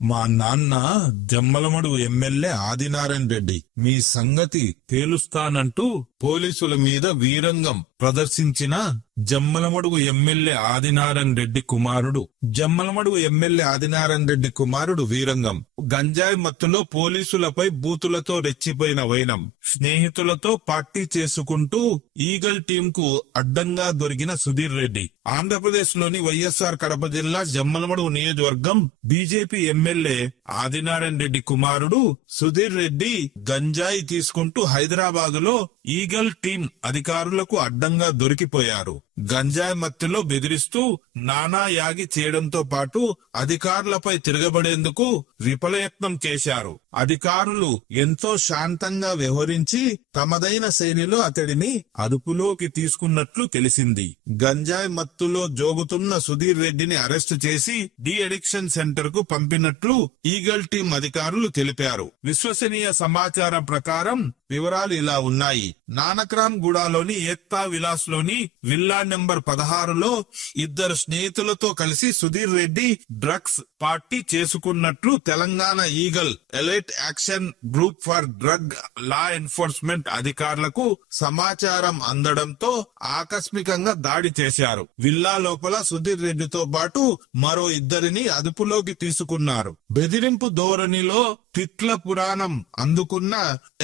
మా నాన్న జమ్మలమడుగు ఎమ్మెల్యే ఆదినారాయణ రెడ్డి మీ సంగతి తేలుస్తానంటూ పోలీసుల మీద వీరంగం ప్రదర్శించిన జమ్మలమడుగు ఎమ్మెల్యే ఆదినారాయణ రెడ్డి కుమారుడు వీరంగం గంజాయి మత్తులో పోలీసులపై బూతులతో రెచ్చిపోయిన వైనం స్నేహితులతో పార్టీ చేసుకుంటూ ఈగల్ టీం కు అడ్డంగా దొరికిన సుధీర్ రెడ్డి ఆంధ్రప్రదేశ్ లోని వైఎస్ఆర్ కడప జిల్లా జమ్మలమడుగు నియోజకవర్గం బీజేపీ ఎమ్మెల్యే ఆదినారాయణ రెడ్డి కుమారుడు సుధీర్ రెడ్డి గంజాయి తీసుకుంటూ హైదరాబాద్ లో ఈగల్ టీం అధికారులకు అడ్డంగా దొరికిపోయారు. గంజాయి మత్తులో బెదిరిస్తూ నానా యాగి చేయడంతో పాటు అధికారులపై తిరగబడేందుకు విఫలయత్నం చేశారు. అధికారులు ఎంతో శాంతంగా వ్యవహరించి తమదైన శైలిలో అతడిని అదుపులోకి తీసుకున్నట్లు తెలిసింది. గంజాయి మత్తులో జోగుతున్న సుధీర్ రెడ్డిని అరెస్టు చేసి డి అడిక్షన్ సెంటర్ కు పంపినట్లు ఈగల్ టీం అధికారులు తెలిపారు. విశ్వసనీయ సమాచారం ప్రకారం వివరాలు ఇలా ఉన్నాయి. నానక్రామ్ గూడలోని ఏక్తా విలాస్ లోని విల్లా నెంబర్ 16లో ఇద్దరు స్నేహితులతో కలిసి సుధీర్ రెడ్డి డ్రగ్స్ పార్టీ చేసుకున్నట్లు Telangana eagle elite action group for drug law enforcement అధికారులకు సమాచారం అందడంతో ఆకస్మికంగా దాడి చేశారు. విల్లా లోపల సుధీర్ రెడ్డితో పాటు మరో ఇద్దరిని అదుపులోకి తీసుకున్నారు. బెదిరింపు ధోరణిలో తిట్ల పురాణం అందుకున్న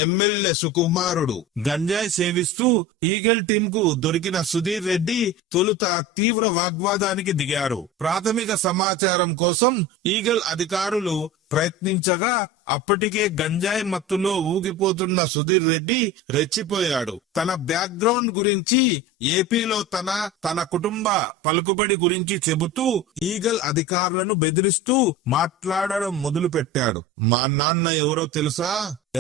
ఎమ్మెల్యే సుకుమారుడు గంజాయి సేవిస్తూ ఈగల్ టీం కు దొరికిన సుధీర్ రెడ్డి తొలుత తీవ్ర వాగ్వాదానికి దిగారు. ప్రాథమిక సమాచారం కోసం ఈగల్ అధికారులు ప్రయత్నించగా అప్పటికే గంజాయి మత్తులో ఊగిపోతున్న సుధీర్ రెడ్డి రెచ్చిపోయాడు. తన బ్యాక్ గ్రౌండ్ గురించి, ఏపీలో తన కుటుంబ పలుకుబడి గురించి చెబుతూ ఈగల్ అధికారులను బెదిరిస్తూ మాట్లాడడం మొదలు పెట్టాడు. మా నాన్న ఎవరో తెలుసా?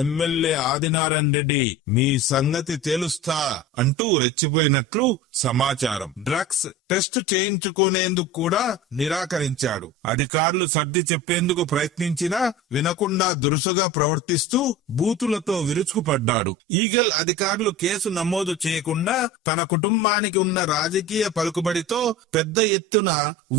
ఎమ్మెల్యే ఆదినారాయణ రెడ్డి, మీ సంగతి తెలుస్తా అంటూ రెచ్చిపోయినట్లు సమాచారం. డ్రగ్స్ టెస్ట్ చేయించుకునేందుకు కూడా నిరాకరించాడు. అధికారులు సర్ది చెప్పేందుకు ప్రయత్నించినా వినకుండా దురుసుగా ప్రవర్తిస్తూ బూతులతో విరుచుకుపడ్డాడు. ఈగల్ అధికారులు కేసు నమోదు చేయకుండా తన కుటుంబానికి ఉన్న రాజకీయ పలుకుబడితో పెద్ద ఎత్తున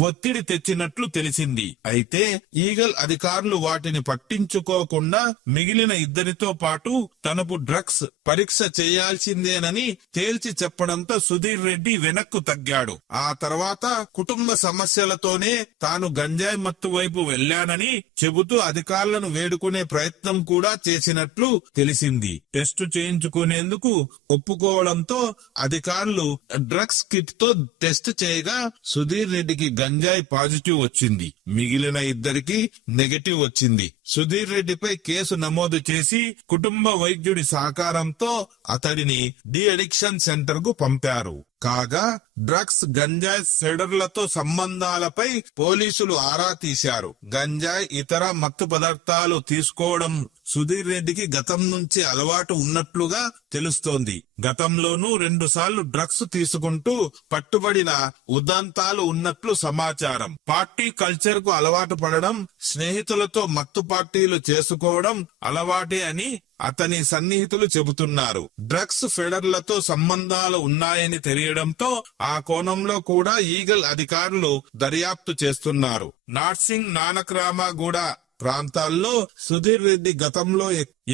ఒత్తిడి తెచ్చినట్లు తెలిసింది. అయితే ఈగల్ అధికారులు వాటిని పట్టించుకోకుండా మిగిలిన ఇద్దరితో పాటు తనకు డ్రగ్స్ పరీక్ష చేయాల్సిందేనని తేల్చి చెప్పడంతో సుధీర్ రెడ్డి వెనక్కు తగ్గాడు. ఆ తర్వాత కుటుంబ సమస్యలతోనే తాను గంజాయి మత్తు వైపు వెళ్లానని చెబుతూ అధికారులను వేడుకునే ప్రయత్నం కూడా చేసినట్లు తెలిసింది. టెస్ట్ చేయించుకునేందుకు ఒప్పుకోవడంతో అధికారులు డ్రగ్స్ కిట్ తో టెస్ట్ చేయగా సుధీర్ రెడ్డికి గంజాయి పాజిటివ్ వచ్చింది. మిగిలిన ఇద్దరికి నెగటివ్ వచ్చింది. సుధీర్ రెడ్డిపై కేసు నమోదు చేసి కుటుంబ వైద్యుడి సహకారంతో అతడిని డి అడిక్షన్ సెంటర్ కు పంపారు. కాగా డ్రగ్స్ గంజాయి సెడర్లతో సంబంధాలపై పోలీసులు ఆరా తీశారు. గంజాయి ఇతర మత్తు పదార్థాలు తీసుకోవడం సుధీర్ రెడ్డికి గతం నుంచి అలవాటు ఉన్నట్లుగా తెలుస్తోంది. గతంలోనూ 2 సార్లు డ్రగ్స్ తీసుకుంటూ పట్టుబడిన ఉదంతాలు ఉన్నట్లు సమాచారం. పార్టీ కల్చర్ కు అలవాటు పడడం, స్నేహితులతో మత్తు పార్టీలు చేసుకోవడం అలవాటే అని అతని సన్నిహితులు చెబుతున్నారు. డ్రగ్స్ ఫెడర్లతో సంబంధాలు ఉన్నాయని తెలియడంతో ఆ కోణంలో కూడా ఈగల్ అధికారులు దర్యాప్తు చేస్తున్నారు. నార్సింగ్ నానక్రామగూడ ప్రాంతాల్లో సుధీర్ రెడ్డి గతంలో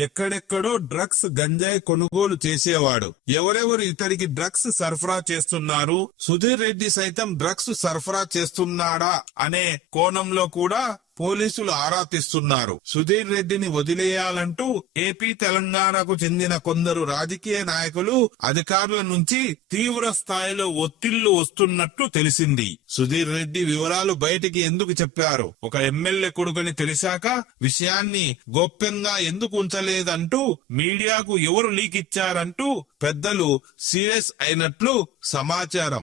ఎక్కడెక్కడో డ్రగ్స్ గంజాయి కొనుగోలు చేసేవాడు. ఎవరెవరు ఇతడికి డ్రగ్స్ సరఫరా చేస్తున్నారు, సుధీర్ రెడ్డి సైతం డ్రగ్స్ సరఫరా చేస్తున్నాడా అనే కోణంలో కూడా పోలీసులు ఆరా తీస్తున్నారు. సుధీర్ రెడ్డిని వదిలేయాలంటూ ఏపీ, తెలంగాణకు చెందిన కొందరు రాజకీయ నాయకులు అధికారుల నుంచి తీవ్ర స్థాయిలో ఒత్తిళ్లు వస్తున్నట్లు తెలిసింది. సుధీర్ రెడ్డి వివరాలు బయటికి ఎందుకు చెప్పారు? ఒక ఎమ్మెల్యే కొడుకుని తెలిసాక విషయాన్ని గోప్యంగా ఎందుకు ఉంచలేదంటూ మీడియాకు ఎవరు లీక్ ఇచ్చారంటూ పెద్దలు సీరియస్ అయినట్లు సమాచారం.